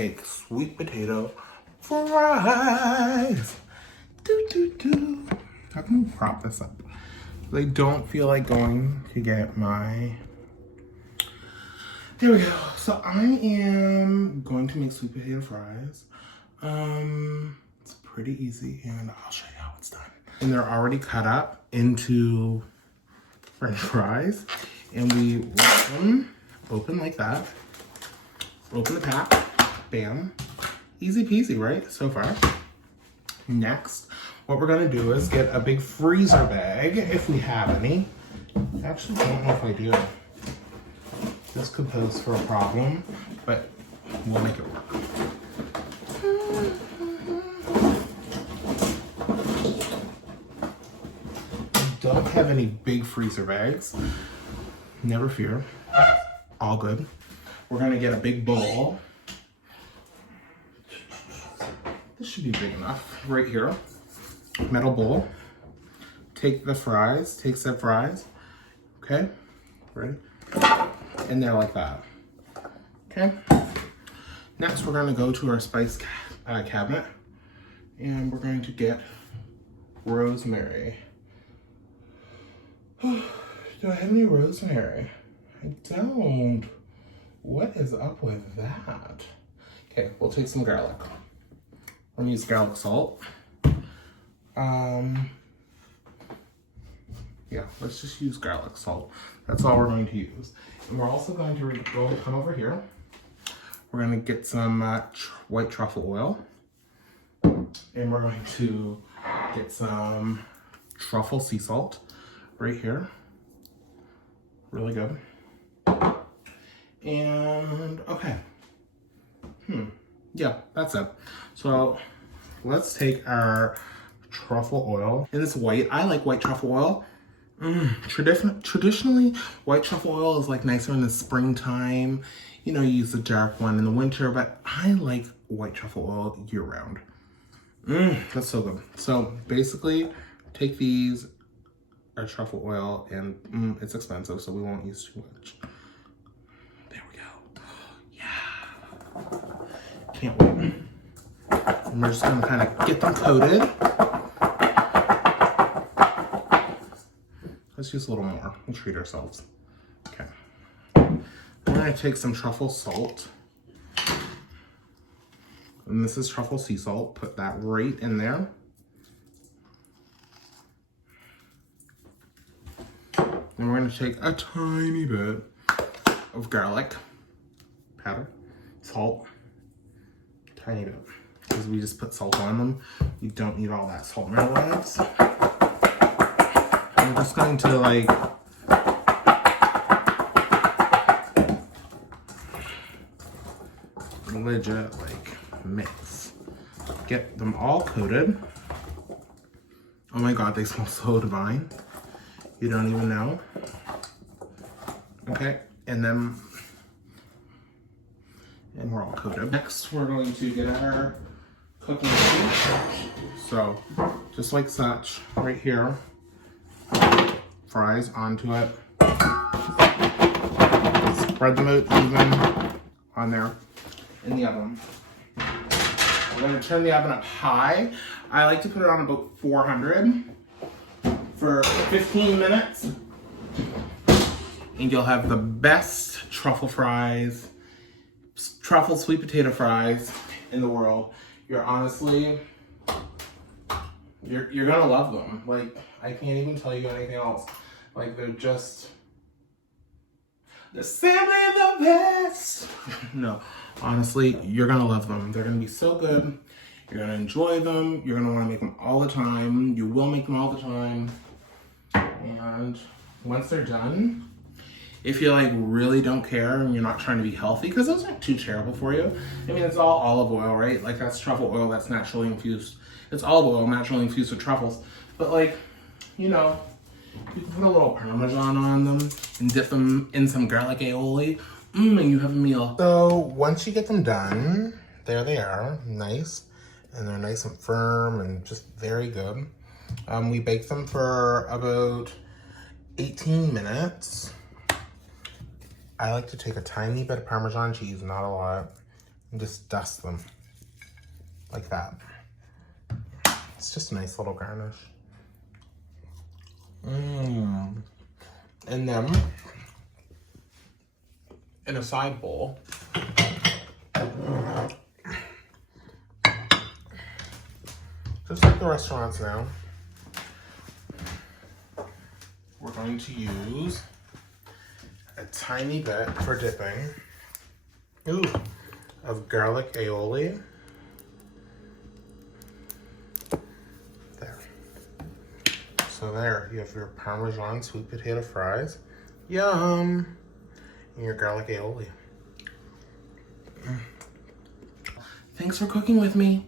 make sweet potato fries. How can we prop this up? I don't feel like going to get my... There we go. So I am going to make sweet potato fries. It's pretty easy and I'll show you how it's done. And they're already cut up into French fries. And we rip them open like that. Open the pack, bam. Easy peasy, right? So far. Next, what we're gonna do is get a big freezer bag, if we have any. I actually don't know if I do. This could pose for a problem, but we'll make it work. Don't have any big freezer bags. Never fear. All good. We're gonna get a big bowl. This should be big enough. Right here. Metal bowl. Take the fries. Take said fries. Okay. Ready? And they're like that. Okay. Next, we're gonna go to our spice cabinet. And we're going to get rosemary. Do I have any rosemary? I don't. What is up with that? Okay, we'll take some garlic. I'm gonna use garlic salt. Yeah, let's just use garlic salt. That's all we're going to use. And we're also going to come over here. We're gonna get some white truffle oil. And we're going to get some truffle sea salt right here. Really good. And okay. Yeah, that's it. So let's take our truffle oil. And it's white. I like white truffle oil. Traditionally, white truffle oil is like nicer in the springtime. You know, you use the dark one in the winter, but I like white truffle oil year round. That's so good. So basically, take these, our truffle oil, and it's expensive, so we won't use too much. There we go. Yeah. Can't wait. And we're just gonna kind of get them coated. Let's use a little more. We'll treat ourselves. Okay. I'm gonna take some truffle salt. And this is truffle sea salt. Put that right in there. And we're gonna take a tiny bit of garlic powder, salt, tiny bit, because we just put salt on them. You don't need all that salt in our lives. I'm just going to like legit mix. Get them all coated. Oh my God, they smell so divine. You don't even know. Okay, and we're all coated. Next, we're going to get our cooking sheet. So, just like such, right here, fries onto it. Spread them out even on there in the oven. We're going to turn the oven up high. I like to put it on about 400 for 15 minutes. And you'll have the best truffle fries, truffle sweet potato fries in the world. You're honestly, you're gonna love them. Like, I can't even tell you anything else. Like, they're simply the best. No, honestly, you're gonna love them. They're gonna be so good. You're gonna enjoy them. You're gonna wanna make them all the time. You will make them all the time. And once they're done, if you really don't care and you're not trying to be healthy, because those aren't too terrible for you. I mean, it's all olive oil, right? Like, that's truffle oil that's naturally infused. It's olive oil naturally infused with truffles. But you know, you can put a little Parmesan on them and dip them in some garlic aioli. And you have a meal. So once you get them done, there they are, nice. And they're nice and firm and just very good. We bake them for about 18 minutes. I like to take a tiny bit of Parmesan cheese, not a lot, and just dust them like that. It's just a nice little garnish. And then in a side bowl, just like the restaurants now, we're going to use a tiny bit for dipping. Ooh, of garlic aioli. There. So there, you have your Parmesan sweet potato fries. Yum! And your garlic aioli. Thanks for cooking with me.